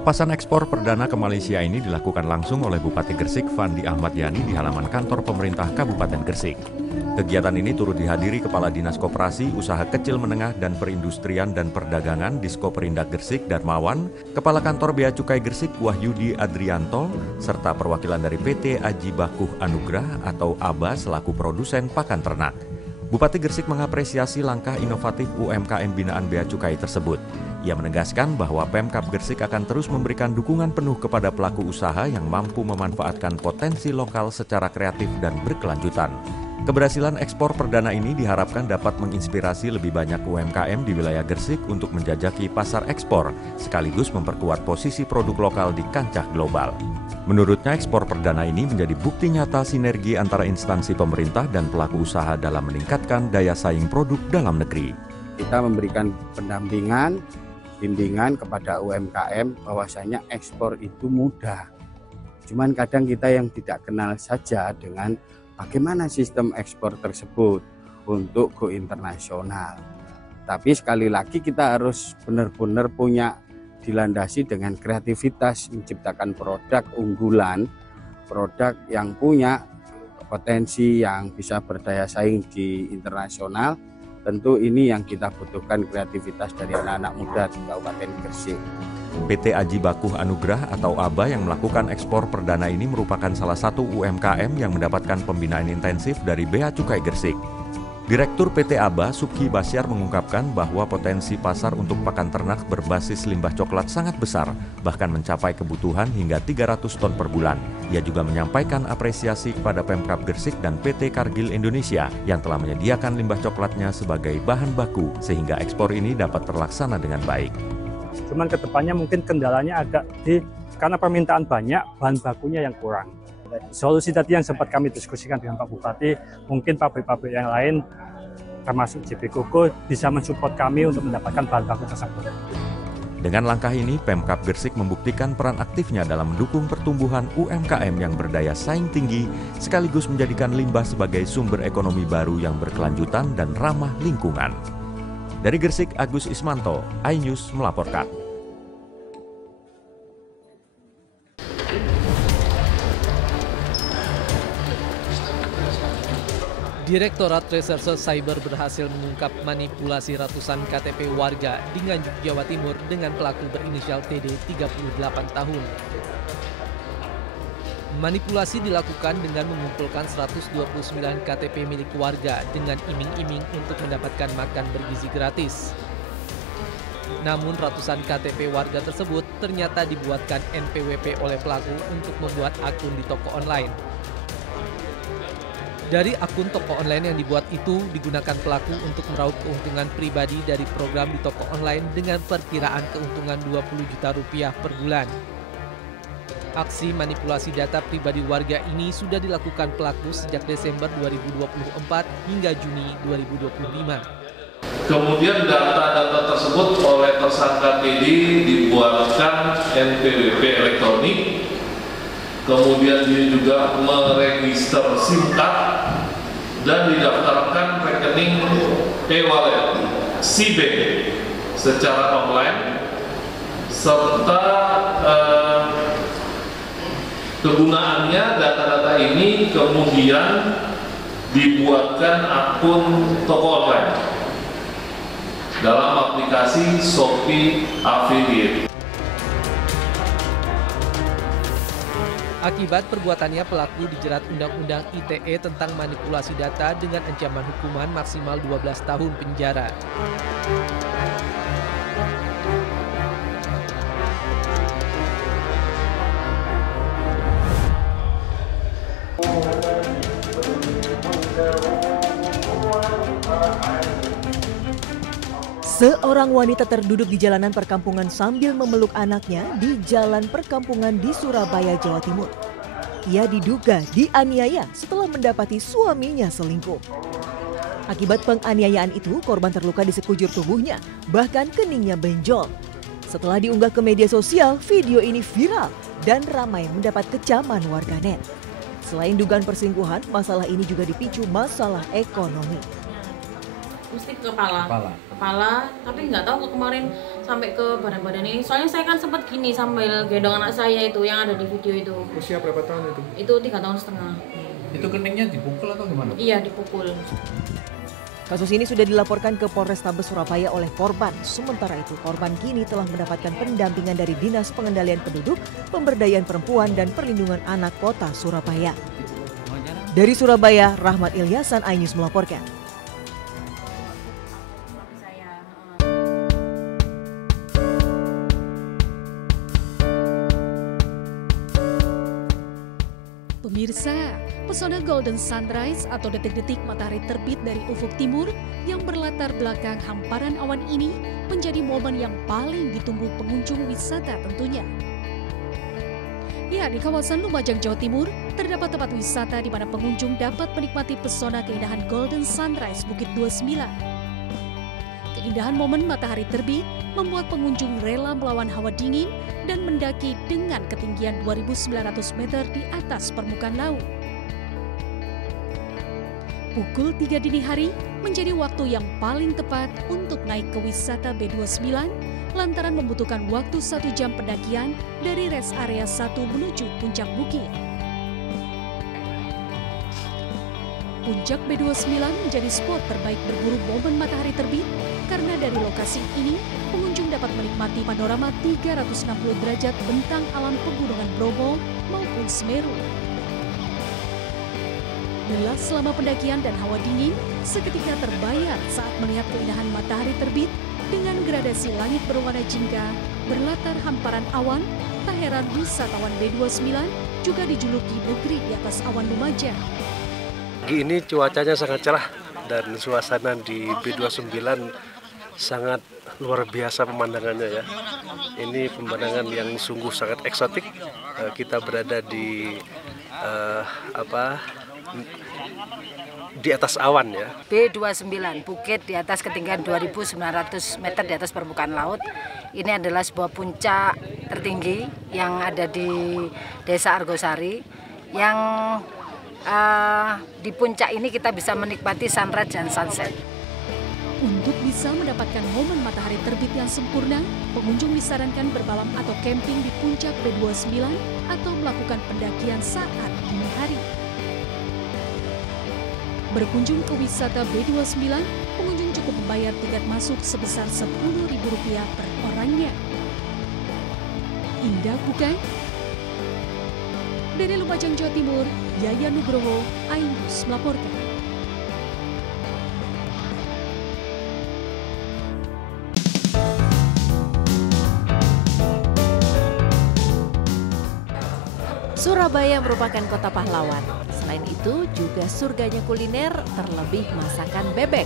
Pelepasan ekspor perdana ke Malaysia ini dilakukan langsung oleh Bupati Gresik Fandi Ahmad Yani di halaman kantor pemerintah Kabupaten Gresik. Kegiatan ini turut dihadiri Kepala Dinas Koperasi, Usaha Kecil Menengah dan Perindustrian dan Perdagangan Diskoperindak Gresik Darmawan, Kepala Kantor Bea Cukai Gresik Wahyudi Adrianto, serta perwakilan dari PT Aji Bakuh Anugrah atau ABA selaku produsen pakan ternak. Bupati Gresik mengapresiasi langkah inovatif UMKM binaan Bea Cukai tersebut. Ia menegaskan bahwa Pemkab Gresik akan terus memberikan dukungan penuh kepada pelaku usaha yang mampu memanfaatkan potensi lokal secara kreatif dan berkelanjutan. Keberhasilan ekspor perdana ini diharapkan dapat menginspirasi lebih banyak UMKM di wilayah Gresik untuk menjajaki pasar ekspor, sekaligus memperkuat posisi produk lokal di kancah global. Menurutnya, ekspor perdana ini menjadi bukti nyata sinergi antara instansi pemerintah dan pelaku usaha dalam meningkatkan daya saing produk dalam negeri. Kita memberikan pendampingan, bimbingan kepada UMKM bahwasanya ekspor itu mudah. Cuman kadang kita yang tidak kenal saja dengan bagaimana sistem ekspor tersebut untuk go internasional. Tapi sekali lagi kita harus benar-benar punya dilandasi dengan kreativitas, menciptakan produk unggulan, produk yang punya potensi yang bisa berdaya saing di internasional. Tentu ini yang kita butuhkan, kreativitas dari anak-anak muda di Kabupaten Gresik. PT Aji Bakuh Anugrah atau ABA yang melakukan ekspor perdana ini merupakan salah satu UMKM yang mendapatkan pembinaan intensif dari Bea Cukai Gresik. Direktur PT ABA, Subki Basyar, mengungkapkan bahwa potensi pasar untuk pakan ternak berbasis limbah coklat sangat besar, bahkan mencapai kebutuhan hingga 300 ton per bulan. Ia juga menyampaikan apresiasi kepada Pemkab Gresik dan PT Cargill Indonesia yang telah menyediakan limbah coklatnya sebagai bahan baku, sehingga ekspor ini dapat terlaksana dengan baik. Cuman kedepannya mungkin kendalanya agak karena permintaan banyak, bahan bakunya yang kurang. Solusi tadi yang sempat kami diskusikan dengan Pak Bupati, mungkin pabrik-pabrik yang lain termasuk JB Koko bisa mensupport kami untuk mendapatkan bahan baku tersebut. Dengan langkah ini, Pemkab Gresik membuktikan peran aktifnya dalam mendukung pertumbuhan UMKM yang berdaya saing tinggi, sekaligus menjadikan limbah sebagai sumber ekonomi baru yang berkelanjutan dan ramah lingkungan. Dari Gresik, Agus Ismanto, iNews melaporkan. Direktorat Reserse Cyber berhasil mengungkap manipulasi ratusan KTP warga di Nganjuk, Jawa Timur dengan pelaku berinisial TD 38 tahun. Manipulasi dilakukan dengan mengumpulkan 129 KTP milik warga dengan iming-iming untuk mendapatkan makan bergizi gratis. Namun ratusan KTP warga tersebut ternyata dibuatkan NPWP oleh pelaku untuk membuat akun di toko online. Dari akun toko online yang dibuat itu digunakan pelaku untuk meraup keuntungan pribadi dari program di toko online dengan perkiraan keuntungan 20 juta rupiah per bulan. Aksi manipulasi data pribadi warga ini sudah dilakukan pelaku sejak Desember 2024 hingga Juni 2025. Kemudian data-data tersebut oleh tersangka TD dibuatkan NPWP elektronik. Kemudian dia juga meregister SIM card dan didaftarkan rekening e-wallet SeaBank secara online, serta kegunaannya data-data ini kemudian dibuatkan akun toko online dalam aplikasi Shopee Affiliate. Akibat perbuatannya, pelaku dijerat Undang-Undang ITE tentang manipulasi data dengan ancaman hukuman maksimal 12 tahun penjara. Seorang wanita terduduk di jalanan perkampungan sambil memeluk anaknya di jalan perkampungan di Surabaya, Jawa Timur. Ia diduga dianiaya setelah mendapati suaminya selingkuh. Akibat penganiayaan itu, korban terluka di sekujur tubuhnya, bahkan keningnya benjol. Setelah diunggah ke media sosial, video ini viral dan ramai mendapat kecaman warganet. Selain dugaan perselingkuhan, masalah ini juga dipicu masalah ekonomi. Mesti kepala, tapi nggak tahu kemarin sampai ke badan-badan ini. Soalnya saya kan sempat gini sambil gendong anak saya itu yang ada di video itu. Usia berapa tahun itu? Itu 3,5 tahun. Itu keningnya dipukul atau gimana? Iya, dipukul. Kasus ini sudah dilaporkan ke Polrestabes Surabaya oleh korban. Sementara itu, korban kini telah mendapatkan pendampingan dari Dinas Pengendalian Penduduk, Pemberdayaan Perempuan dan Perlindungan Anak Kota Surabaya. Dari Surabaya, Rahmat Ilyasan, iNews melaporkan. Pemirsa, pesona Golden Sunrise atau detik-detik matahari terbit dari ufuk timur yang berlatar belakang hamparan awan ini menjadi momen yang paling ditunggu pengunjung wisata tentunya. Ya, di kawasan Lumajang, Jawa Timur, terdapat tempat wisata di mana pengunjung dapat menikmati pesona keindahan Golden Sunrise Bukit 29. Keindahan momen matahari terbit membuat pengunjung rela melawan hawa dingin dan mendaki dengan ketinggian 2.900 meter di atas permukaan laut. Pukul 3 dini hari menjadi waktu yang paling tepat untuk naik ke wisata B29 lantaran membutuhkan waktu 1 jam pendakian dari rest area 1 menuju puncak bukit. Puncak B29 menjadi spot terbaik berburu momen matahari terbit karena dari lokasi ini pengunjung dapat menikmati panorama 360 derajat bentang alam pegunungan Bromo maupun Semeru. Lelah selama pendakian dan hawa dingin seketika terbayar saat melihat keindahan matahari terbit dengan gradasi langit berwarna jingga, berlatar hamparan awan. Tak heran wisatawan B29 juga dijuluki negeri di atas awan Lumajang. Pagi ini cuacanya sangat cerah dan suasana di B29 sangat luar biasa pemandangannya ya. Ini pemandangan yang sungguh sangat eksotik. Kita berada di di atas awan ya. B29 bukit di atas ketinggian 2.900 meter di atas permukaan laut. Ini adalah sebuah puncak tertinggi yang ada di Desa Argosari yang di puncak ini kita bisa menikmati sunrise dan sunset. Untuk bisa mendapatkan momen matahari terbit yang sempurna, pengunjung disarankan bermalam atau camping di puncak B29 atau melakukan pendakian saat dini hari. Berkunjung ke wisata B29, pengunjung cukup membayar tiket masuk sebesar Rp10.000 per orangnya. Indah bukan? Dari Lumajang, Jawa Timur, Yaya Nugroho, iNews melaporkan. Surabaya merupakan kota pahlawan. Selain itu, juga surganya kuliner, terlebih masakan bebek.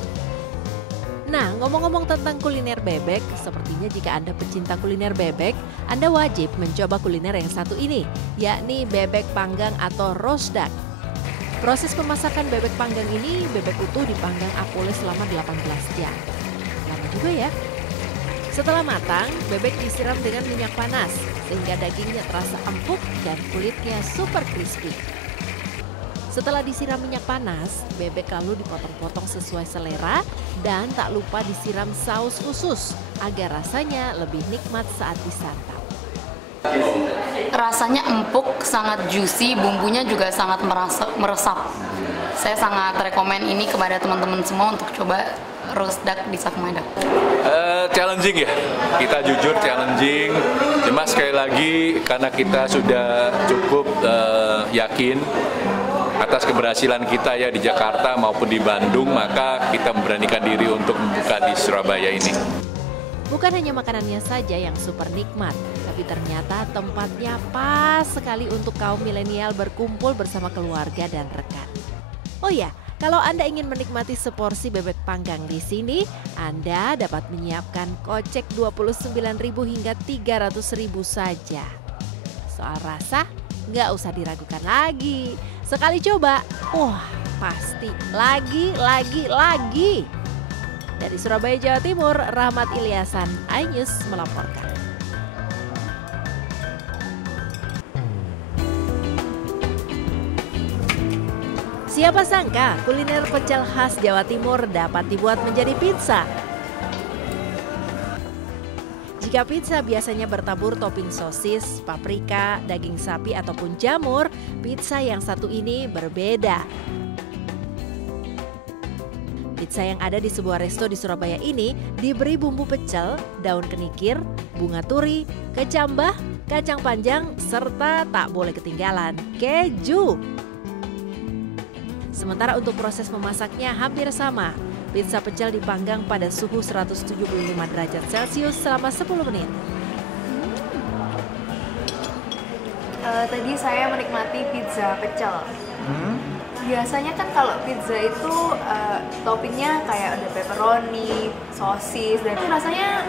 Nah, ngomong-ngomong tentang kuliner bebek, sepertinya jika Anda pecinta kuliner bebek, Anda wajib mencoba kuliner yang satu ini, yakni bebek panggang atau roast duck. Proses pemasakan bebek panggang ini, bebek utuh dipanggang apoles selama 18 jam. Lama juga ya. Setelah matang, bebek disiram dengan minyak panas, sehingga dagingnya terasa empuk dan kulitnya super crispy. Setelah disiram minyak panas, bebek lalu dipotong-potong sesuai selera dan tak lupa disiram saus khusus agar rasanya lebih nikmat saat disantap. Rasanya empuk, sangat juicy, bumbunya juga sangat meresap. Saya sangat rekomen ini kepada teman-teman semua untuk coba roast duck di Sakmada. Challenging ya, kita jujur challenging. Cuma sekali lagi karena kita sudah cukup yakin atas keberhasilan kita ya di Jakarta maupun di Bandung, maka kita memberanikan diri untuk membuka di Surabaya ini. Bukan hanya makanannya saja yang super nikmat, tapi ternyata tempatnya pas sekali untuk kaum milenial berkumpul bersama keluarga dan rekan. Oh ya, kalau Anda ingin menikmati seporsi bebek panggang di sini, Anda dapat menyiapkan kocek 29.000 hingga 300.000 saja. Soal rasa, nggak usah diragukan lagi. Sekali coba, wah pasti lagi. Dari Surabaya, Jawa Timur, Rahmat Ilyasan, iNews melaporkan. Siapa sangka kuliner pecel khas Jawa Timur dapat dibuat menjadi pizza. Jika pizza biasanya bertabur topping sosis, paprika, daging sapi ataupun jamur, pizza yang satu ini berbeda. Pizza yang ada di sebuah resto di Surabaya ini diberi bumbu pecel, daun kenikir, bunga turi, kecambah, kacang panjang, serta tak boleh ketinggalan keju. Sementara untuk proses memasaknya hampir sama. Pizza pecel dipanggang pada suhu 175 derajat Celcius selama 10 menit. Tadi saya menikmati pizza pecel. Biasanya kan kalau pizza itu toppingnya kayak ada pepperoni, sosis, dan itu rasanya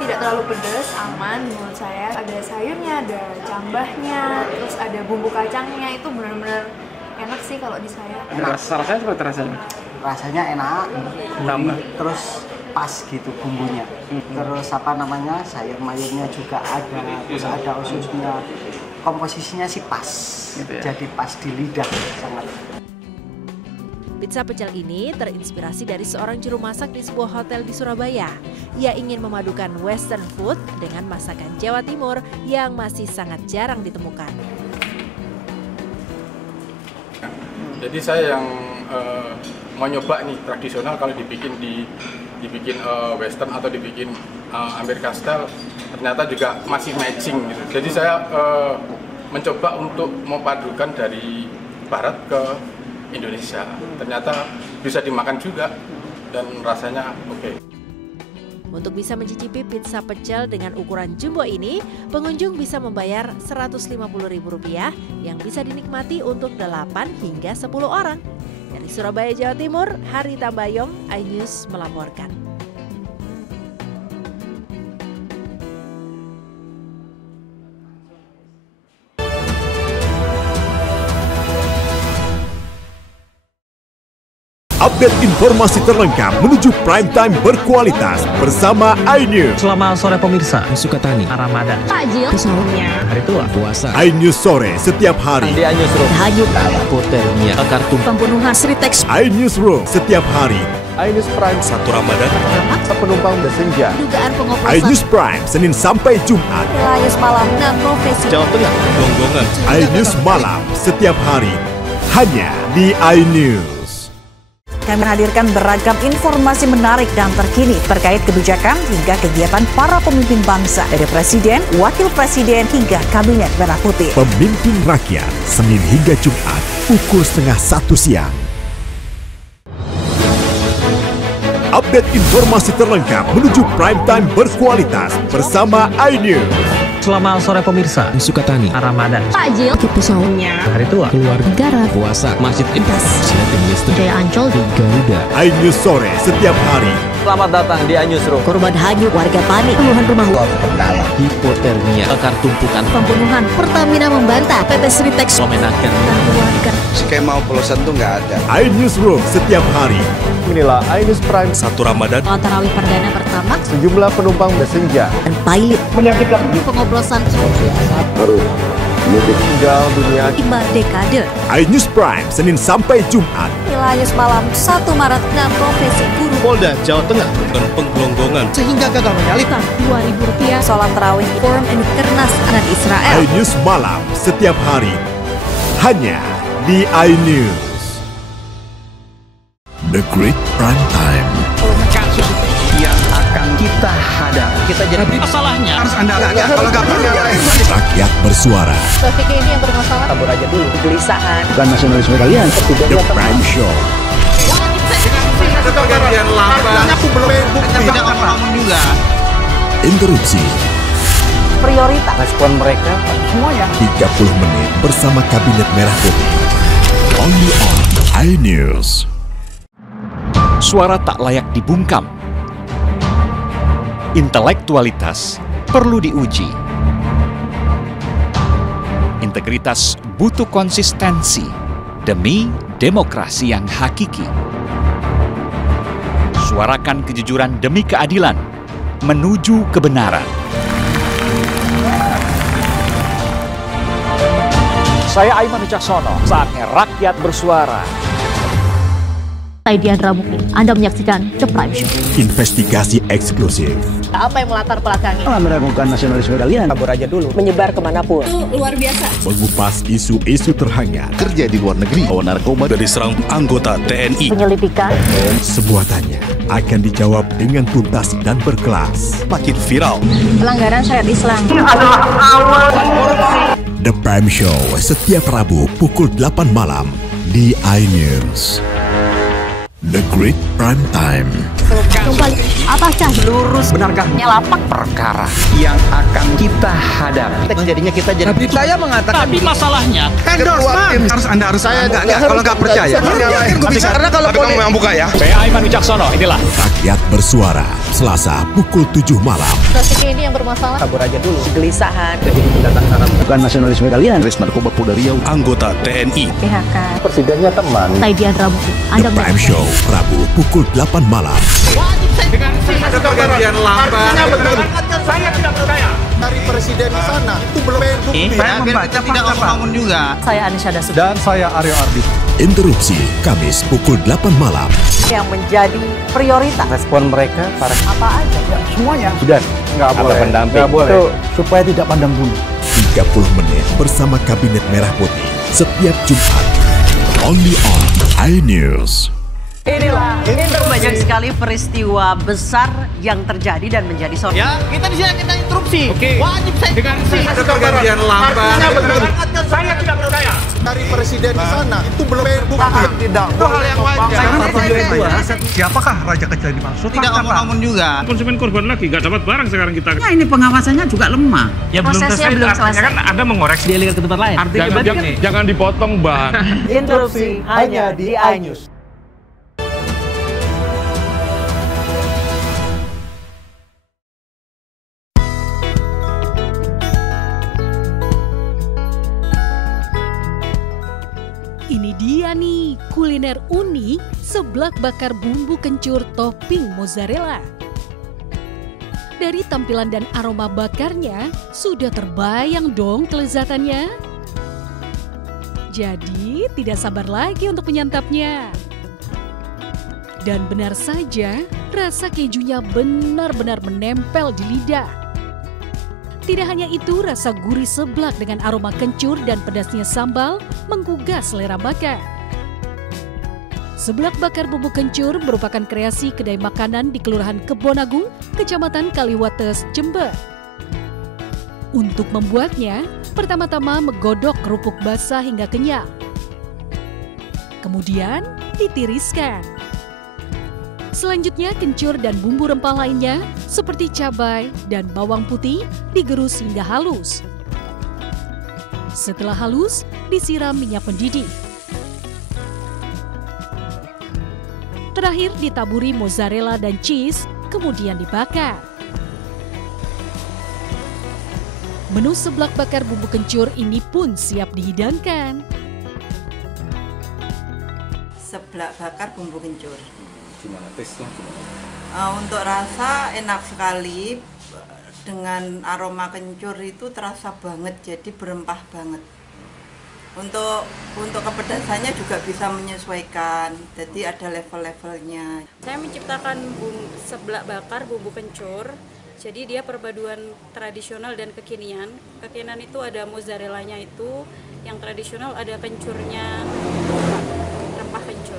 tidak terlalu pedas, aman menurut saya. Ada sayurnya, ada cambahnya, terus ada bumbu kacangnya, itu benar-benar enak sih kalau di saya. Rasanya seperti rasanya? Rasanya enak, gurih, terus pas gitu bumbunya. Terus sayur-mayurnya juga ada, terus ada ususnya. Komposisinya sih pas, gitu ya? Jadi pas di lidah sangat. Pizza pecel ini terinspirasi dari seorang juru masak di sebuah hotel di Surabaya. Ia ingin memadukan western food dengan masakan Jawa Timur yang masih sangat jarang ditemukan. Jadi saya yang mau nyoba nih tradisional, kalau dibikin western atau dibikin American style ternyata juga masih matching gitu. Jadi saya mencoba untuk memadukan dari barat ke Indonesia. Ternyata bisa dimakan juga dan rasanya oke. Untuk bisa mencicipi pizza pecel dengan ukuran jumbo ini, pengunjung bisa membayar Rp150.000 yang bisa dinikmati untuk 8 hingga 10 orang. Dari Surabaya, Jawa Timur, Hari Tambayong, iNews melaporkan. Update informasi terlengkap menuju prime time berkualitas bersama iNews. Selamat sore pemirsa, Sukatani, Ramadan, takjil, sahurnya, hari tua, puasa. iNews sore setiap hari. Di iNews Room, hanyut, hipotermia, kartu, pembunuhan, Sritex. iNews Room setiap hari. iNews Prime 1 Ramadan, penumpang bersenja. Dugaan pengoplosan. iNews Prime Senin sampai Jumat. iNews Malam 6 Profesi. Jawa Tengah, Gonggongan. iNews Malam setiap hari hanya di iNews. Kami menghadirkan beragam informasi menarik dan terkini terkait kebijakan hingga kegiatan para pemimpin bangsa dari Presiden, Wakil Presiden hingga Kabinet Merah Putih. Pemimpin Rakyat, Senin hingga Jumat, pukul 12:30 siang. Update informasi terlengkap menuju prime time berkualitas bersama iNews. Selamat sore pemirsa, Sukatani, Ramadan, takjil, sahurnya, hari tua, keluarga, negara, puasa, masjid, Ibas, Silatin Listrik, Jaya Ancol, Garuda. iNews sore setiap hari. Selamat datang di iNews Room. Korban hanyut, warga panik, puluhan rumah hipotermia, akar tumpukan, pembunuhan. Pertamina membantah PT Sritex memenangkan keluarga. Skema oplosan tuh nggak ada. iNews Room setiap hari. Inilah iNews Prime 1 Ramadan. Tarawih perdana pertama. Sejumlah penumpang bersenja. Dan pilot menyakitkan. Pengoplosan Harus mudik tinggal dunia 5 dekade. iNews Prime Senin sampai Jumat. iNews Malam 1 Maret 6 Profesi Guru. Polda Jawa Tengah dan penggelonggongan Sehingga gagal menyalip. Rp2.000 sholat tarawih forum and Kernas anak Israel. iNews Malam setiap hari hanya di iNews. The Great Prime Time. Yang akan kita hadapi. Kita jadi masalahnya harus Anda kalau nggak Rakyat bersuara. Topik ini yang bermasalah. tabur aja dulu. Kegelisahan. dan nasionalisme kalian. The Prime Show. Pergantian lambat. Aku belum ngomong juga. Interupsi. Prioritas. Respon mereka semuanya 30 menit bersama Kabinet Merah Putih. Only on iNews. Suara tak layak dibungkam. Intelektualitas perlu diuji. Integritas butuh konsistensi demi demokrasi yang hakiki. Suarakan kejujuran demi keadilan menuju kebenaran. Saya Aiman Wicaksono, saatnya rakyat bersuara. Saya Diandra Mukti. Anda menyaksikan The Prime Show. Investigasi eksklusif Apa yang melatar belakangi? Meragukan nasionalisme kalian. Kabur aja dulu. Menyebar kemanapun. Itu luar biasa. Mengupas isu-isu terhangat. Kerja di luar negeri, bawa narkoba dari serang anggota TNI. Penyelidikan. Semua tanya akan dijawab dengan tuntas dan berkelas. Makin viral. Pelanggaran syariat Islam. Ini adalah awal korupsi. The Prime Show setiap Rabu pukul 8 malam di iNews. The Great Prime Time. Apakah lurus benarkah lapak Perkara yang akan kita hadapi. Jadinya kita jadi. Tapi saya mengatakan. Tapi masalahnya endorsement. Harus saya nggak kalau nggak percaya. Karena kalau kamu yang buka ya. Saya Aiman Wicaksono, inilah. Rakyat bersuara Selasa pukul 7 malam. strategi ini yang bermasalah? Kabur aja dulu. Kegelisahan. Jadi pendatang bukan nasionalisme kalian. Res narkoba Polda Riau, anggota TNI. PHK. Presidennya teman. Taidian Rabu. The Prime Show Rabu pukul 8 malam. Ada pergantian lambat. Saya tidak percaya. Dari presiden di sana itu belum bukti. Saya membaca tidak ngomong juga. Saya Anisha Dasud. Dan saya Aryo Ardi. Interupsi Kamis pukul 8 malam. Yang menjadi prioritas. Respon mereka para Apa aja? semuanya sudah nggak boleh. Nggak boleh. Itu supaya tidak pandang bulu. 30 menit bersama Kabinet Merah Putih setiap Jumat. Only on iNews. Inilah banyak sekali peristiwa besar yang terjadi dan menjadi sorotan. Ya, kita di sini kita interupsi. Oke. Wajib saya dengar. Ada pergantian lambat. Saya tidak percaya. Dari presiden di sana itu belum bukti. Tidak. Itu hal yang wajar. Siapakah raja kecil dimaksud? Tidak ngomong juga. Konsumen korban lagi, nggak dapat barang sekarang kita. Nah, ini pengawasannya juga lemah. Ya Prosesnya belum selesai. Kan ada mengoreksi. Dia lihat ke tempat lain. Jangan dipotong, Bang. Interupsi hanya di iNews. Ini dia nih, kuliner unik seblak bakar bumbu kencur topping mozzarella. Dari tampilan dan aroma bakarnya, sudah terbayang dong kelezatannya. Jadi, tidak sabar lagi untuk menyantapnya. Dan benar saja, rasa kejunya benar-benar menempel di lidah. Tidak hanya itu, rasa gurih seblak dengan aroma kencur dan pedasnya sambal menggugah selera bakar. Seblak bakar bumbu kencur merupakan kreasi kedai makanan di Kelurahan Kebonagung, Kecamatan Kaliwates, Jember. Untuk membuatnya, pertama-tama menggodok kerupuk basah hingga kenyal. Kemudian ditiriskan. Selanjutnya kencur dan bumbu rempah lainnya seperti cabai dan bawang putih digerus hingga halus. Setelah halus, disiram minyak mendidih. Terakhir ditaburi mozzarella dan cheese, kemudian dibakar. Menu seblak bakar bumbu kencur ini pun siap dihidangkan. Seblak bakar bumbu kencur. Gimana tesnya? Untuk rasa enak sekali, dengan aroma kencur itu terasa banget, jadi berempah banget. Untuk kepedasannya juga bisa menyesuaikan, jadi ada level-levelnya. Saya menciptakan seblak bakar bumbu kencur, jadi dia perpaduan tradisional dan kekinian. Kekinian itu ada mozzarellanya itu, yang tradisional ada kencurnya, rempah kencur.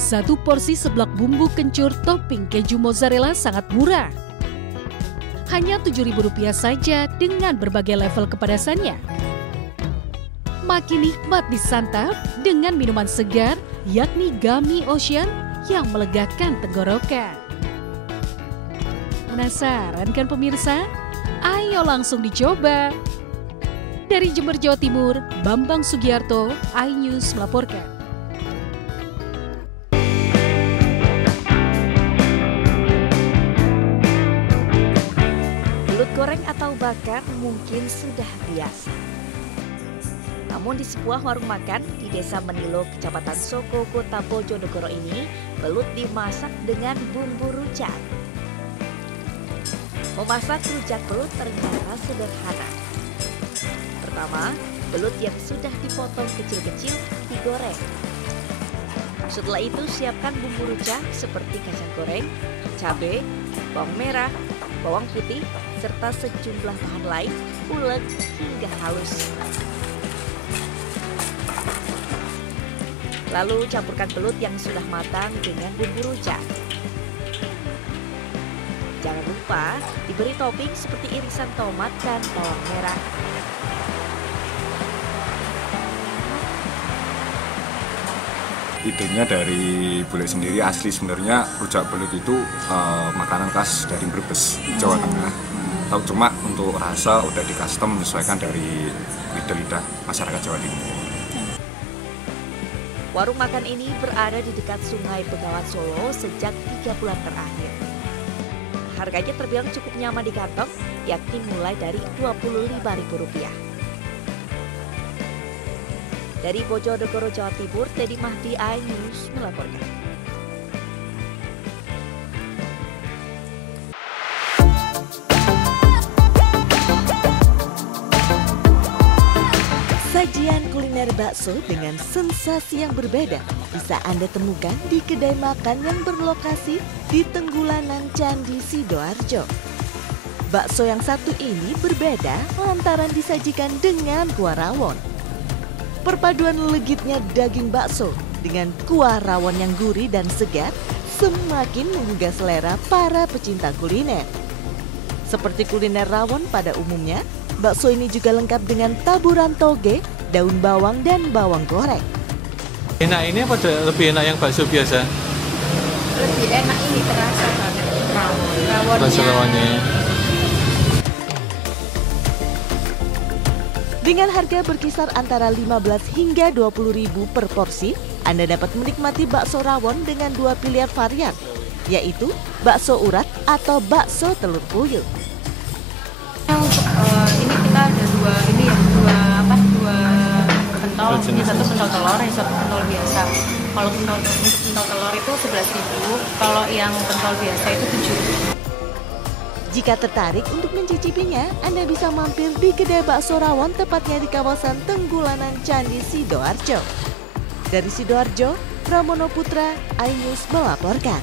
Satu porsi seblak bumbu kencur topping keju mozzarella sangat murah. Hanya Rp7.000 saja dengan berbagai level kepedasannya. Makin nikmat disantap dengan minuman segar yakni Gummy Ocean yang melegakan tenggorokan. Penasaran kan pemirsa? Ayo langsung dicoba. Dari Jember, Jawa Timur, Bambang Sugiarto, iNews melaporkan. Goreng atau bakar mungkin sudah biasa. Namun di sebuah warung makan di Desa Menilo, Kecamatan Soko, Kota Bojonegoro ini, belut dimasak dengan bumbu rujak. Memasak rujak belut ternyata sederhana. Pertama, belut yang sudah dipotong kecil-kecil digoreng. Setelah itu siapkan bumbu rujak seperti kacang goreng, cabai, bawang merah, bawang putih, serta sejumlah bahan lain, ulek hingga halus. Lalu campurkan belut yang sudah matang dengan bumbu rujak. Jangan lupa diberi topping seperti irisan tomat dan bawang merah. Idenya dari bule sendiri asli sebenarnya rujak belut itu makanan khas dari Brebes, Jawa Tengah. Tahu cuma untuk rasa udah di custom menyesuaikan dari lidah-lidah masyarakat Jawa Timur. Warung makan ini berada di dekat Sungai Bengawan Solo sejak 3 bulan terakhir. Harganya terbilang cukup nyaman di kantong, yakni mulai dari Rp25.000. Dari Bojonegoro, Jawa Timur, Teddy Mahdi, iNews melaporkan. Sajian kuliner bakso dengan sensasi yang berbeda bisa Anda temukan di kedai makan yang berlokasi di Tenggulanan Candi Sidoarjo. Bakso yang satu ini berbeda lantaran disajikan dengan kuah rawon. Perpaduan legitnya daging bakso dengan kuah rawon yang gurih dan segar semakin menggugah selera para pecinta kuliner. Seperti kuliner rawon pada umumnya, bakso ini juga lengkap dengan taburan toge, daun bawang, dan bawang goreng. Enak ini apa lebih enak yang bakso biasa? Lebih enak ini, terasa banget rawonnya. Bakso rawonnya. Dengan harga berkisar antara 15 hingga 20.000 per porsi, Anda dapat menikmati bakso rawon dengan 2 pilihan varian, yaitu bakso urat atau bakso telur puyuh. Ini kita ada dua pentol, ini satu pentol telur, yang satu pentol biasa. Kalau untuk pentol telur itu 11.000, kalau yang pentol biasa itu 7.000. Jika tertarik untuk mencicipinya, Anda bisa mampir di kedai bakso rawon tepatnya di kawasan Tenggulanan Candi Sidoarjo. Dari Sidoarjo, Pramono Putra, iNews melaporkan.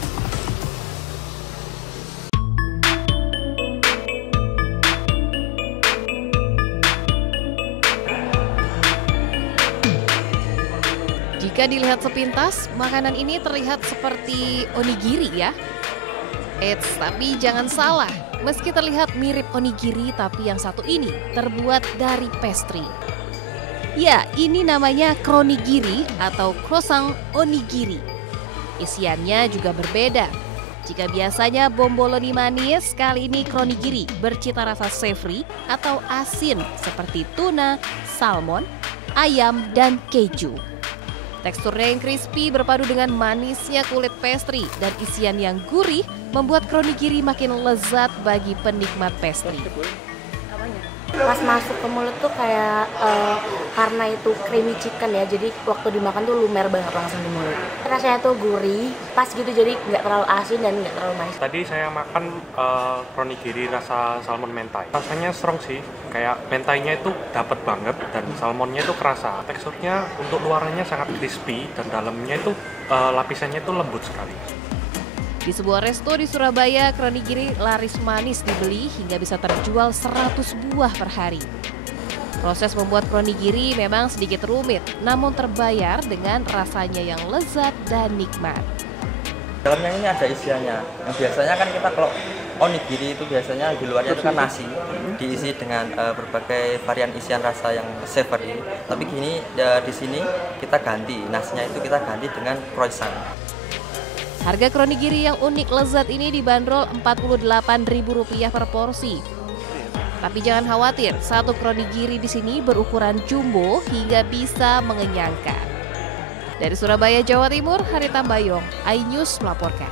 Jika dilihat sepintas, makanan ini terlihat seperti onigiri ya. Eits, tapi jangan salah. Meski terlihat mirip onigiri, tapi yang satu ini terbuat dari pastry. Ya, ini namanya kronigiri atau croissant onigiri. Isiannya juga berbeda. Jika biasanya bomboloni manis, kali ini kronigiri bercita rasa savory atau asin seperti tuna, salmon, ayam, dan keju. Teksturnya yang crispy berpadu dengan manisnya kulit pastry dan isian yang gurih membuat kronigiri makin lezat bagi penikmat pastry. Pas masuk ke mulut tuh kayak karena itu creamy chicken ya, jadi waktu dimakan tuh lumer banget langsung di mulut. Rasanya tuh gurih, pas gitu, jadi nggak terlalu asin dan nggak terlalu manis. Tadi saya makan kronigiri rasa salmon mentai. Rasanya strong sih, kayak mentainya itu dapat banget dan salmonnya itu kerasa. Teksturnya untuk luarnya sangat crispy dan dalamnya itu lapisannya itu lembut sekali. Di sebuah resto di Surabaya, kronigiri laris manis dibeli hingga bisa terjual 100 buah per hari. Proses membuat kronigiri memang sedikit rumit, namun terbayar dengan rasanya yang lezat dan nikmat. Dalamnya ini ada isiannya. Yang biasanya kan kita kalau onigiri itu biasanya di luarnya itu kan nasi, diisi dengan berbagai varian isian rasa yang savory. Tapi gini di sini kita ganti, nasinya itu kita ganti dengan croissant. Harga kronigiri yang unik lezat ini dibanderol Rp48.000 per porsi. Tapi jangan khawatir, satu kronigiri di sini berukuran jumbo hingga bisa mengenyangkan. Dari Surabaya, Jawa Timur, Harita Bayong, iNews melaporkan.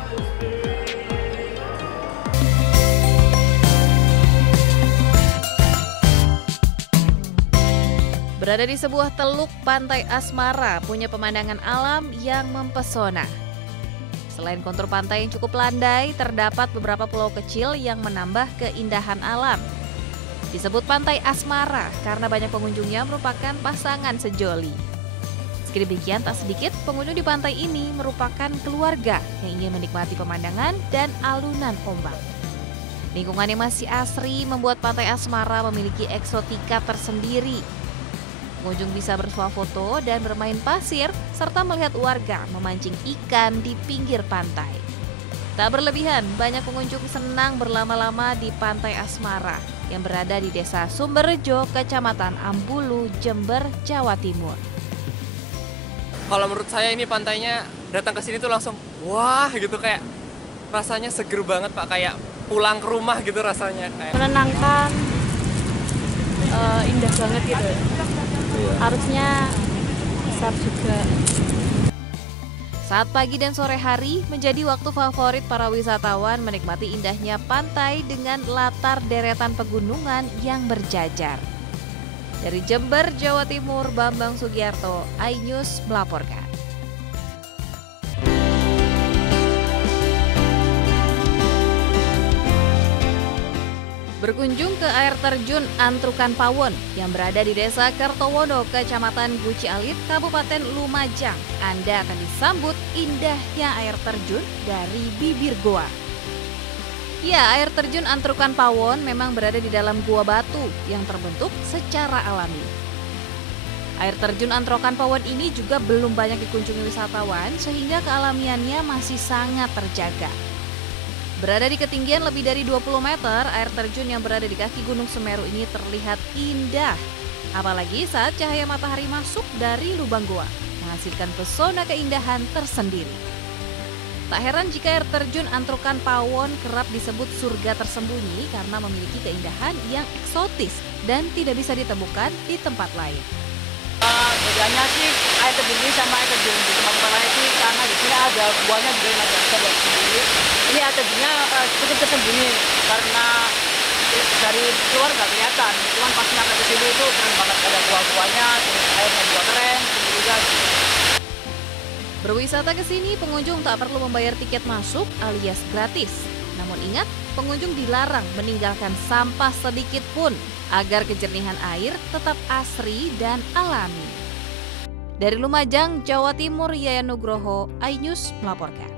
Berada di sebuah teluk pantai asmara, punya pemandangan alam yang mempesona. Selain kontur pantai yang cukup landai, terdapat beberapa pulau kecil yang menambah keindahan alam. Disebut pantai asmara karena banyak pengunjungnya merupakan pasangan sejoli. Meski demikian, tak sedikit pengunjung di pantai ini merupakan keluarga yang ingin menikmati pemandangan dan alunan ombak. Lingkungan yang masih asri membuat Pantai Asmara memiliki eksotika tersendiri. Pengunjung bisa bersuah foto dan bermain pasir, serta melihat warga memancing ikan di pinggir pantai. Tak berlebihan, banyak pengunjung senang berlama-lama di Pantai Asmara yang berada di Desa Sumberjo, Kecamatan Ambulu, Jember, Jawa Timur. Kalau menurut saya ini pantainya datang ke sini tuh langsung wah gitu, kayak rasanya seger banget Pak, kayak pulang ke rumah gitu rasanya. Menenangkan, indah banget gitu. Arusnya besar juga. Saat pagi dan sore hari menjadi waktu favorit para wisatawan menikmati indahnya pantai dengan latar deretan pegunungan yang berjajar. Dari Jember, Jawa Timur, Bambang Sugiarto, iNews melaporkan. Berkunjung ke air terjun Antrukan Pawon yang berada di Desa Kertowono, Kecamatan Guci Alit, Kabupaten Lumajang, Anda akan disambut indahnya air terjun dari bibir goa. Ya, air terjun Antrukan Pawon memang berada di dalam gua batu yang terbentuk secara alami. Air terjun Antrukan Pawon ini juga belum banyak dikunjungi wisatawan sehingga kealamiannya masih sangat terjaga. Berada di ketinggian lebih dari 20 meter, air terjun yang berada di kaki Gunung Semeru ini terlihat indah. Apalagi saat cahaya matahari masuk dari lubang gua, menghasilkan pesona keindahan tersendiri. Tak heran jika air terjun Antrukan Pawon kerap disebut surga tersembunyi karena memiliki keindahan yang eksotis dan tidak bisa ditemukan di tempat lain. Bedanya sih air terjun ini sama air terjun di tempat lain sih karena di sini ada buahnya juga yang agak besar dari sendiri. Ini air terjunnya cukup tersembunyi karena dari luar nggak kelihatan. Cuman pas nyampe ke sini itu keren banget, ada buah-buahnya, terus airnya juga keren, juga. Berwisata ke sini, pengunjung tak perlu membayar tiket masuk alias gratis. Namun ingat, pengunjung dilarang meninggalkan sampah sedikit pun agar kejernihan air tetap asri dan alami. Dari Lumajang, Jawa Timur, Yayan Nugroho, iNews melaporkan.